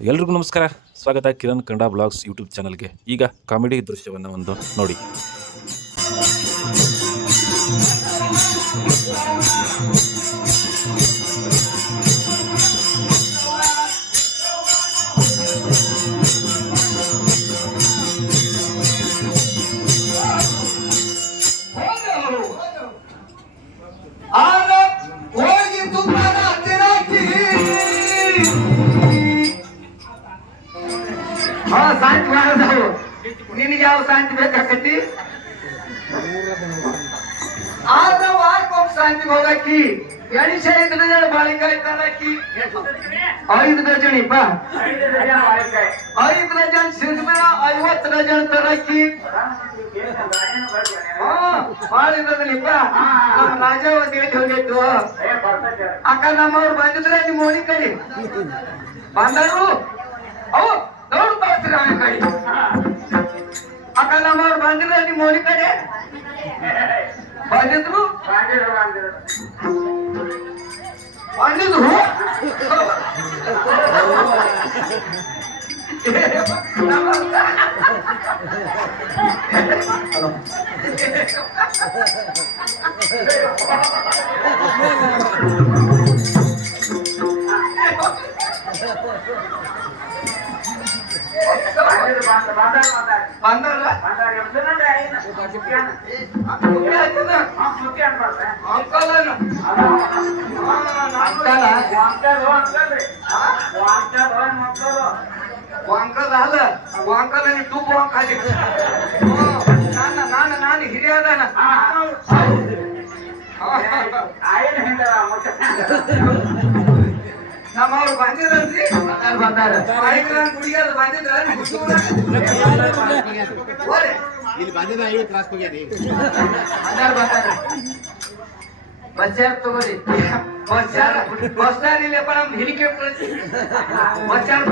ಎಲ್ರಿಗೂ ನಮಸ್ಕಾರ. ಸ್ವಾಗತ ಕಿರಣ್ ಕನ್ನಡ ಬ್ಲಾಗ್ಸ್ ಯೂಟ್ಯೂಬ್ ಚಾನಲ್ಗೆ. ಈಗ ಕಾಮಿಡಿ ದೃಶ್ಯವನ್ನು ಒಂದು ನೋಡಿ. ಶಾಂತಿ ಮಾಡಿದವು ನಿನಗೆ ಯಾವ ಶಾಂತಿ ಬೇಕಾಕತಿ ಆದ್ರೆ ವಾರಕ್ಕೊಬ್ಬ ಶಾಂತಿಗೆ ಹೋಗಾಕಿ 5 ಜನ ಬಾಳಿಕಾಯಿ ತರಕಿ 5 ಡಜನಿಪ್ಪ 5 ಡಜನ್ ಸಿದ್ಮೇಲೆ 50 ಡಜನ್ ತರಕಿ ಬಾಳ ಇರೋದಿಲ್ಲಪ್ಪ. ನಮ್ಮ ರಾಜಾವತಿ ಹೋಗಿತ್ತು ಅಕ್ಕ ನಮ್ಮವ್ರು ಬಂದಿದ್ರೆ ನಿಮ್ಮ ಮೋನಿ ಕಡೆ ಬಂದರು ಅವು ದೌಡ್ ಬರ್ತೀರ ಅವನ ಕಡೆ ಅಕ್ಕ ನಮ್ಮವ್ರು ಬಂದಿದ್ರೆ ನಿಮ್ಮ ಮೋನಿ ಕಡೆ ಬಂದಿದ್ರು ವಾಂಕಲ್ ಟೂಪ್ ವಾಂಕ್ ಹಾಕಿ ನಾನು ಹಿರಿಯದಾನ ನಮ್ಮವ್ರು ಬಂದಿರಲ್ರಿ ಬಂದಾರ ಕುಡಿಯೋದು ಬಂದಿದ್ರ ಬಸ್ಸಾರ್ ತಗೋರಿ ಬಸ್ಸಾರ್ ಇಲ್ಲಪ್ಪ ನಮ್ದು ಹೆಲಿಕಾಪ್ಟರ್ ಬಸ್ಸಾರ್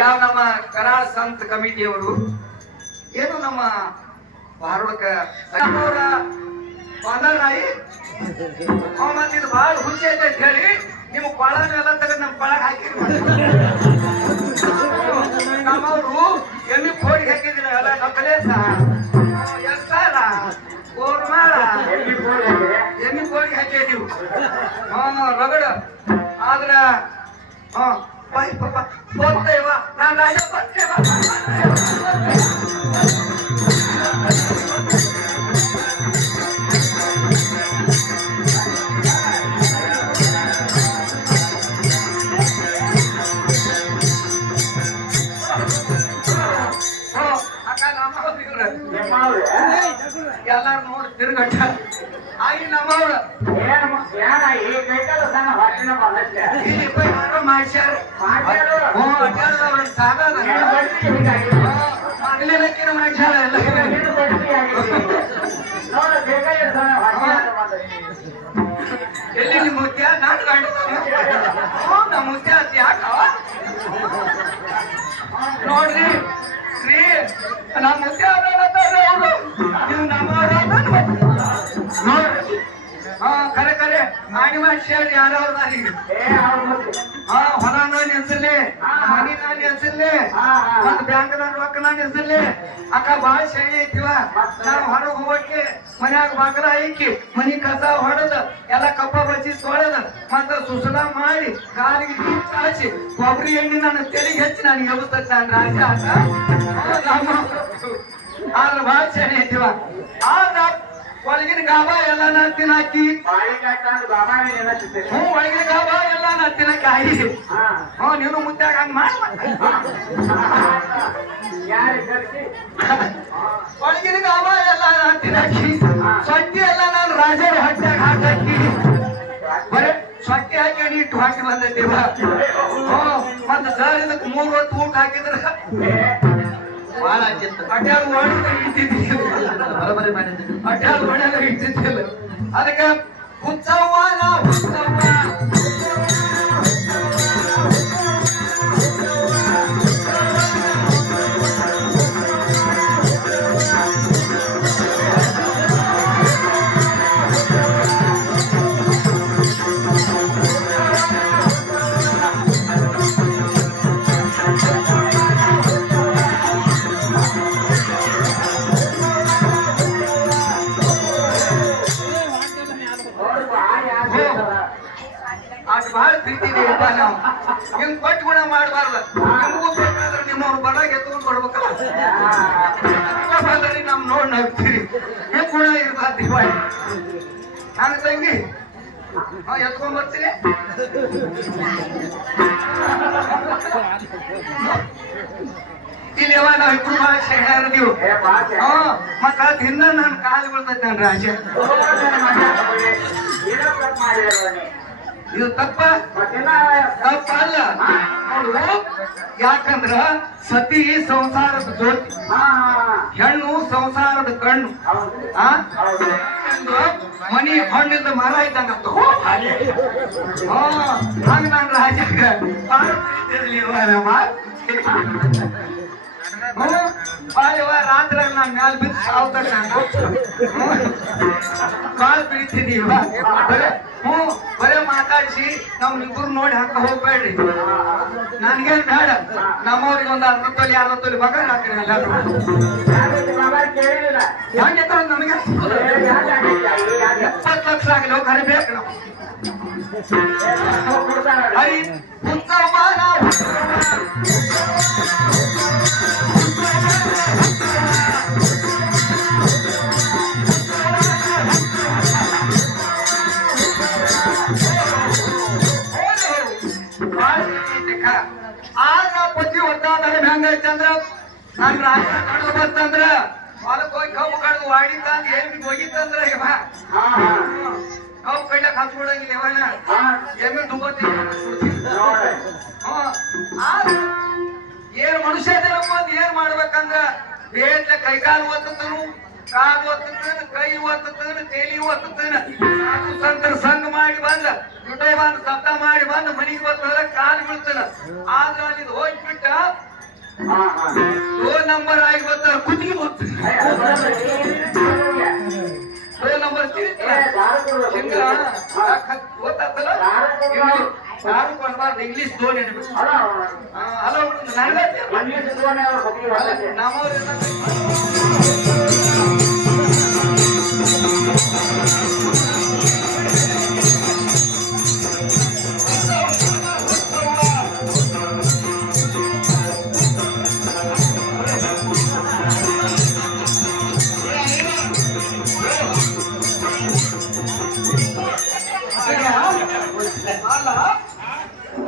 ಯಾವ ನಮ್ಮ ಕರಾಳ ಸಂತ ಕಮಿಟಿಯವರು ಏನು ನಮ್ಮ ಧಾರವಾಡಕ್ಕ ಅವರ ಬಂದಾರಾಯಿ ಮತ್ತೆ ಇದು ಬಹಳ ಹುಚ್ಚೆ ಐತೆ ಅಂತ ಹೇಳಿ ನಿಮ್ಮ ಕೊಳನೆಲ್ಲ ತೆಗೆದು ನಮ್ಮ ಕೊಳಗ್ ಹಾಕಿರಿ ನಮ್ಮವರು ಎಮ್ಮಿ ಕೋಡಿ ಹಾಕಿದಿರ ಎಲ್ಲ ನಕಲೇಸ ಎಸ್ತಾರ ಕೋರ್ಮಾಳ ಎಮ್ಮಿ ಕೋಡಿ ಹಾಕಿದೀವು ರಗಡ ಆದ್ರ ಬರ್ತೇವ ನಾನು ರಾಜ ಬರ್ತೇವ ಎಲ್ಲಾರು ನೋಡಿ ತಿರುಗಟ್ಟ ಆಗಿ ನಮ್ಮವ್ರ ಮಾಡ್ಸ್ಯಾರ ಮಗಲಿನಕ್ಕಿನ ಮಾಡ್ಸ್ಯಾರ ಎಲ್ಲಿ ನಿಮ್ಮ ಮುತ್ಯ ನಾನು ಗಂಡ ನಮ್ಮ ಮುತ್ಯ ಅಂತ ಯಾಕವ ನೋಡ್ರಿ ಶ್ರೀ ನಮ್ಮ ಮುತ್ಯ ಅವರು ನೀವು ನಮ್ಮವ್ರ ಕರೆ ಕರೆ ಮಾಡಿ ಮಾಡ್ಸ್ಯಾರ ಯಾರವ್ರ ನನಗೆ ಹೊಲ ನಾನು ಹೆಸರ್ಲಿ ಮನಿ ನಾನು ಹೆಸರ್ಲಿ ಮತ್ ಬ್ಯಾಂಕ್ ನಾನು ರೊಕ್ಕ ನಾನು ಹೆಸರ್ಲಿ ಅಕ್ಕ ಬಾಳ ಶೈಲಿ ಐತಿವ ನಾವು ಹೊರಗೆ ಹೋಗಕ್ಕೆ ಮನ್ಯಾಗ ಬಾಗಲ ಐಕಿ ಮನಿ ಕಸ ಹೊಡೆದ ಎಲ್ಲ ಕಪ್ಪ ಬಚ್ಚಿ ತೊಳೆದ ಮತ್ತ ಸುಸಲ ಮಾಡಿ ಕಾಲಿಗೆ ನೀರು ಕಾಸಿ ಕೊಬ್ಬರಿ ಎಣ್ಣೆ ನಾನು ತೆಲಿಗೆ ಹಚ್ಚಿ ನಾನು ಎಬ್ಬಿಸ್ತೈತಿ ನಾನು ರಾಜ ಆದ್ರೆ ಬಾಳ ಶೈಲಿ ಐತಿವ ಆದ್ರ ಒಳಗಿನ ಗಾಬ ಎಲ್ಲ ನಾ ತಿನ್ನಾಕಿ ಒಳಗಿನ ಗಾಬ ಎಲ್ಲ ನಾ ತಿನ್ನಕಾಯಿ ನೀನು ಮುದ್ದಾಗ ಹಂಗ ಮಾಡಿ ಒಳಗಿನ ಗಾಬ ಎಲ್ಲ ನಾ ತಿನ್ನಾಕಿ ಸೊಟ್ಟಿ ಎಲ್ಲ ನಾನು ರಾಜರ ಹೊಟ್ಟಾಗ ಹಾಕಿ ಬರೇ ಸೊಟ್ಟಿ ಹಾಕಿ ಇಟ್ಟು ಹಾಕಿ ಬಂದೈತಿವ ಮತ್ತೆ ಸರ್ ಇದಕ್ಕೆ 3 ಹೊತ್ತು ಊಟ ಹಾಕಿದ್ರ ಅಡ್ಯಾರು ಒಣಗ ಇಟ್ಟಿದ್ದಿಲ್ಲ ಅದಕ್ಕೆ ಹುಚ್ಚವ್ವ ಕೊಟ್ಟು ಗುಣ ಮಾಡಬಾರ್ದು ನಿಮಗೂ ಬೇಕಾದ್ರೆ ನಿಮ್ಮವ್ರು ಬರಾಗ ಎತ್ಕೊಂಡು ಕೊಡ್ಬೇಕಲ್ಲ ಬಂದ್ರಿ ನಮ್ ನೋಡ್ ನಗ್ತೀರಿ ಈ ಗುಣ ಇರ್ಬಾರ್ದು ನಾನು ತಂಗಿ ಎತ್ಕೊಂಡ್ ಬರ್ತೀನಿ ಇಲ್ಲಿ ನಾವ್ ಇಬ್ರು ಭಾಷೆ ನೀವು ಮತ್ತ ಹಿಂದ ನನ್ ಕಾಲು ಬೀಳ್ತೈತೆ ರಾಜ ಇದು ತಪ್ಪ ತಪ್ಪಲ್ಲ ನೋಡು ಯಾಕಂದ್ರ ಸತಿ ಸಂಸಾರದ ಜ್ಯೋತಿ ಹೆಣ್ಣು ಸಂಸಾರದ ಕಣ್ಣು ಮನಿ ಹಣ್ಣಿಂದ ಮರ ಇದ್ದಂಗ ಹಂಗ ನಾನ್ ರಾಜಾಗ ಬಾಯವ ರಾತ್ರಿ ನಾನ್ ಮ್ಯಾಲ ಬಿದ್ದು ಸಾವ್ತಾರ ಬಾಳ ಬಿಡ್ತಿದೀವ ಬರೇ ಮಾತಾಡಿಸಿ ನಮ್ಮಿಬ್ರು ನೋಡಿ ಹಾಕ ಹೋಗ್ಬೇಡ್ರಿ ನನ್ಗೇನ್ ಬೇಡ ನಮ್ಮವ್ರಿಗೆ ಒಂದು 60 ತೊಲಿ 60 ತೊಲಿ ಮಗ ಹಾಕ್ರಿ ಎಲ್ಲಾರು ಹೆಂಗೆ ನಮಗೆ 70 ಲಕ್ಷ ಆಗಲಿ ಹೋಗಿ ಹರಿಬೇಕು ನಾವು ಹರಿ ಉತ್ಸವ ಆಗ ಪತಿ ಒದ್ದಾದ್ರೆ ಹೆಂಗೈತಂದ್ರ ನನ್ ರಾಜ್ಯ ಕಡ್ದು ಬರ್ತಂದ್ರ ಹೊಲಕ್ ಹೋಗಿ ಕಬ್ಬು ಕಡ್ದು ವಾಡಿತಂದ್ ಏನ್ ಹೋಗಿತ್ತಂದ್ರ ಇವ ಕಬ್ಬು ಕಡ್ಲಕ್ ಹಚ್ಕೊಡಂಗಿಲ್ಲ ಇವನ ಎಮ್ಮೆ ಏನ್ ಮನುಷ್ಯ ಜನಪ್ಪಂದ್ ಏನ್ ಮಾಡ್ಬೇಕಂದ್ರ ಬೇಟ್ಲೆ ಕೈಕಾಲು ಒತ್ತತನು ಕಾಲು ಒತ್ತತನ ಕೈ ಒತ್ತತನ ತೇಲಿ ಒತ್ತತನ ಸಂತರ ಸಂಘ ಮಾಡಿ ಬಂದ ದುಡ್ಡೈ ಬಂದ್ ಶಬ್ದ ಮಾಡಿ ಬಂದ ಮನಿಗೆ ಬರ್ತಂದ್ರ ಕಾಲು ಬೀಳ್ತಾನ ಆದ್ರ ಅಲ್ಲಿ ಹೋಗ್ಬಿಟ್ಟ ರೋ ನಂಬರ್ ಆಗಿ ಬರ್ತಾರ ಕುತ್ತಿಗೆ ರೋ ನಂಬರ್ ಹಿಂಗ ಗೊತ್ತಾಗ್ತಲ್ಲ ಯಾರು ಕೊಡ್ಬಾರ್ದು ಇಂಗ್ಲಿಷ್ ದೋಣಿ ಹಲೋ ನಮ್ಮವ್ರೆಲ್ಲ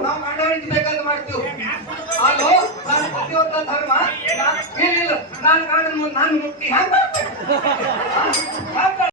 ನಾವು ಗಂಡ ಹೆಂಡತಿ ಬೇಕಾದ್ರೆ ಮಾಡ್ತೀವಿ ಅಲ್ಲೋ ನಾನು ಪ್ರತಿಯೊಂದ ಧರ್ಮ ಇಲ್ಲ ನಾನು ಗಂಡನ ಮುಂದೆ ನಾನು ಮುಟ್ಟಿ